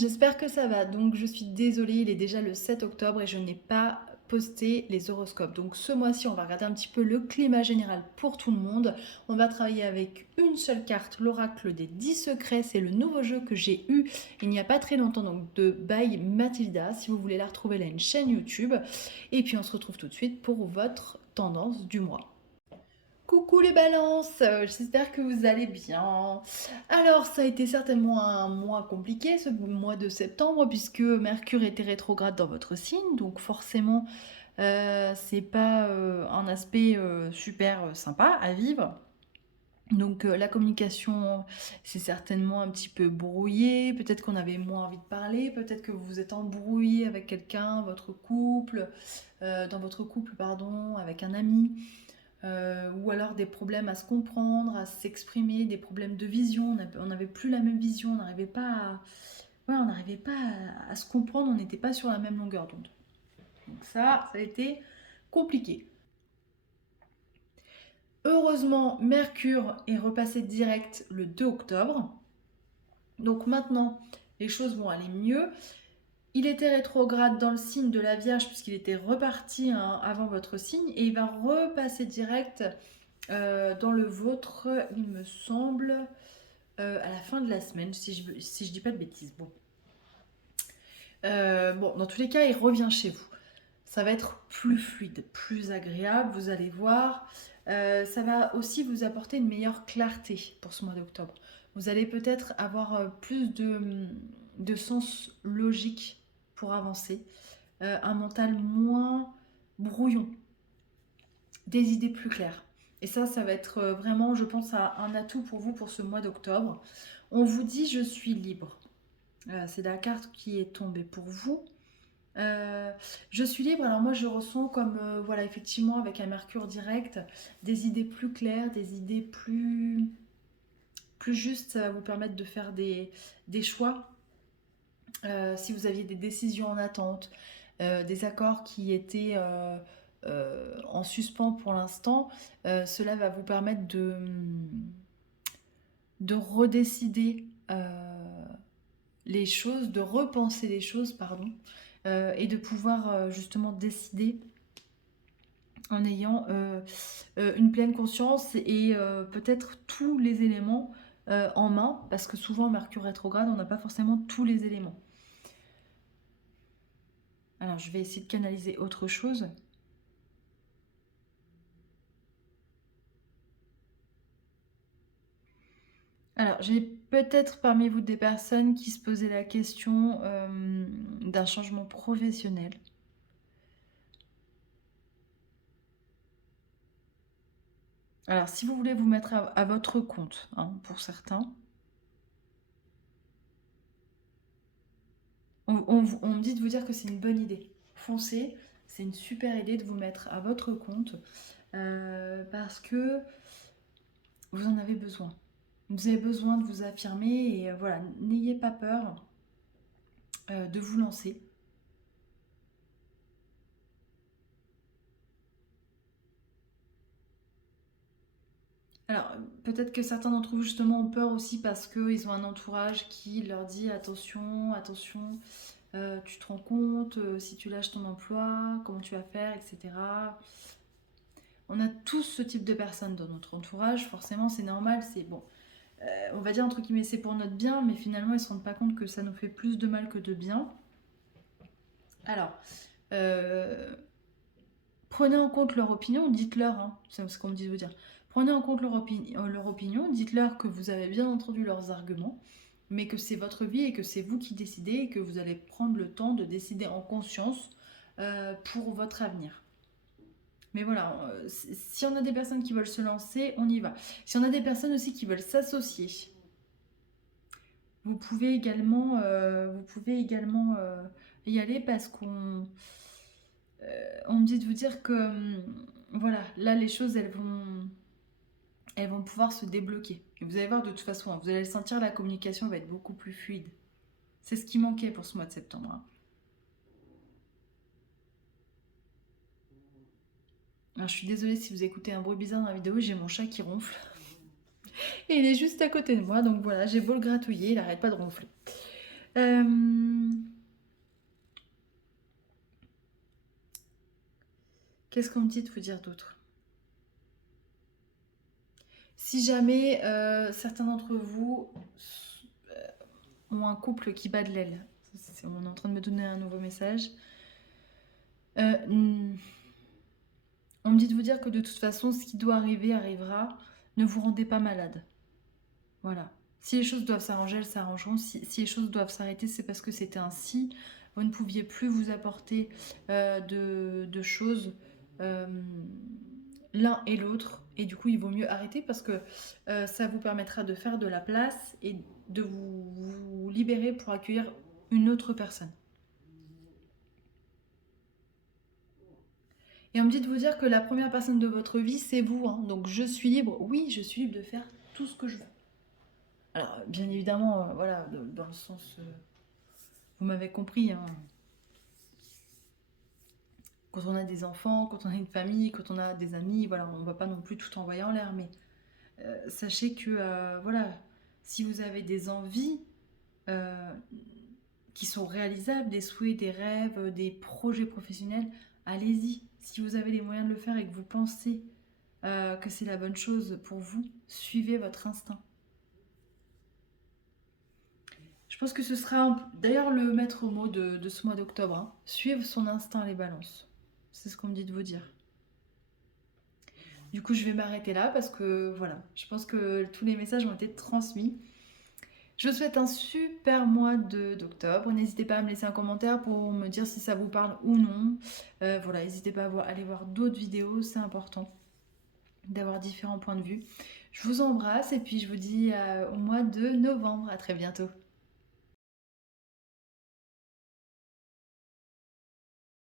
j'espère que ça va. Donc je suis désolée, il est déjà le 7 octobre et je n'ai pas posté les horoscopes. Donc ce mois-ci, on va regarder un petit peu le climat général pour tout le monde. On va travailler avec une seule carte, l'oracle des 10 secrets. C'est le nouveau jeu que j'ai eu il n'y a pas très longtemps, donc de by Mathilda. Si vous voulez la retrouver, elle a une chaîne YouTube. Et puis on se retrouve tout de suite pour votre tendance du mois. Coucou les balances, j'espère que vous allez bien. Alors ça a été certainement un mois compliqué, ce mois de septembre, puisque Mercure était rétrograde dans votre signe, donc forcément c'est pas un aspect super sympa à vivre. Donc la communication c'est certainement un petit peu brouillé, peut-être qu'on avait moins envie de parler, peut-être que vous vous êtes embrouillé avec quelqu'un, votre couple, dans votre couple pardon, avec un ami. Ou alors des problèmes à se comprendre, à s'exprimer, des problèmes de vision, on n'avait plus la même vision, on n'arrivait pas à, ouais, on n'arrivait pas à se comprendre, on n'était pas sur la même longueur d'onde. Donc ça a été compliqué. Heureusement, Mercure est repassé direct le 2 octobre. Donc maintenant, les choses vont aller mieux. Il était rétrograde dans le signe de la Vierge puisqu'il était reparti avant votre signe et il va repasser direct dans le vôtre, il me semble, à la fin de la semaine, si je dis pas de bêtises. Bon. Bon, dans tous les cas, il revient chez vous. Ça va être plus fluide, plus agréable, vous allez voir. Ça va aussi vous apporter une meilleure clarté pour ce mois d'octobre. Vous allez peut-être avoir plus de sens logique pour avancer, un mental moins brouillon, des idées plus claires. Et ça va être vraiment, je pense, un atout pour vous pour ce mois d'octobre. On vous dit je suis libre. C'est la carte qui est tombée pour vous. Euh, je suis libre, alors moi je ressens comme, voilà, effectivement, avec un Mercure direct, des idées plus claires, des idées plus justes, ça va vous permettre de faire des choix. Si vous aviez des décisions en attente, des accords qui étaient en suspens pour l'instant, cela va vous permettre de redécider les choses, de repenser les choses, pardon, et de pouvoir justement décider en ayant une pleine conscience et peut-être tous les éléments en main, parce que souvent Mercure rétrograde, on n'a pas forcément tous les éléments. Alors je vais essayer de canaliser autre chose. Alors, j'ai peut-être parmi vous des personnes qui se posaient la question d'un changement professionnel. Alors, si vous voulez vous mettre à votre compte, hein, pour certains, on me dit de vous dire que c'est une bonne idée. Foncez, c'est une super idée de vous mettre à votre compte parce que vous en avez besoin. Vous avez besoin de vous affirmer et voilà, n'ayez pas peur de vous lancer. Alors, peut-être que certains d'entre vous justement ont peur aussi parce qu'ils ont un entourage qui leur dit attention, attention, tu te rends compte, si tu lâches ton emploi, comment tu vas faire, etc. On a tous ce type de personnes dans notre entourage, forcément c'est normal, c'est bon. On va dire entre guillemets c'est pour notre bien, mais finalement ils ne se rendent pas compte que ça nous fait plus de mal que de bien. Alors, euh, prenez en compte leur opinion, dites-leur, hein, c'est ce qu'on me dit de vous dire. Prenez en compte leur opinion, dites-leur que vous avez bien entendu leurs arguments, mais que c'est votre vie et que c'est vous qui décidez et que vous allez prendre le temps de décider en conscience pour votre avenir. Mais voilà, si on a des personnes qui veulent se lancer, on y va. Si on a des personnes aussi qui veulent s'associer, vous pouvez également y aller parce on me dit de vous dire que voilà, là les choses elles vont pouvoir se débloquer. Et vous allez voir de toute façon, hein, vous allez le sentir, la communication va être beaucoup plus fluide. C'est ce qui manquait pour ce mois de septembre, hein. Alors je suis désolée si vous écoutez un bruit bizarre dans la vidéo, j'ai mon chat qui ronfle. Et il est juste à côté de moi, donc voilà, j'ai beau le gratouiller, il arrête pas de ronfler. Euh, Qu'est-ce qu'on me dit de vous dire d'autre? Si jamais certains d'entre vous ont un couple qui bat de l'aile, on est en train de me donner un nouveau message. On me dit de vous dire que de toute façon, ce qui doit arriver arrivera. Ne vous rendez pas malade. Voilà. Si les choses doivent s'arranger, elles s'arrangeront. Si les choses doivent s'arrêter, c'est parce que c'était ainsi. Vous ne pouviez plus vous apporter de choses euh, l'un et l'autre. Et du coup, il vaut mieux arrêter parce que ça vous permettra de faire de la place et de vous libérer pour accueillir une autre personne. Et on me dit de vous dire que la première personne de votre vie, c'est vous, hein. Donc je suis libre. Oui, je suis libre de faire tout ce que je veux. Alors, bien évidemment, voilà, dans le sens... vous m'avez compris, hein. Quand on a des enfants, quand on a une famille, quand on a des amis, voilà, on ne va pas non plus tout envoyer en l'air. Mais sachez que, voilà, si vous avez des envies euh, qui sont réalisables, des souhaits, des rêves, des projets professionnels, allez-y. Si vous avez les moyens de le faire et que vous pensez que c'est la bonne chose pour vous, suivez votre instinct. Je pense que ce sera d'ailleurs le maître mot de ce mois d'octobre, hein. Suivre son instinct, les balances. C'est ce qu'on me dit de vous dire. Du coup, je vais m'arrêter là parce que voilà, je pense que tous les messages ont été transmis. Je vous souhaite un super mois d'octobre. N'hésitez pas à me laisser un commentaire pour me dire si ça vous parle ou non. Voilà, n'hésitez pas à aller voir d'autres vidéos, c'est important d'avoir différents points de vue. Je vous embrasse et puis je vous dis au mois de novembre. À très bientôt.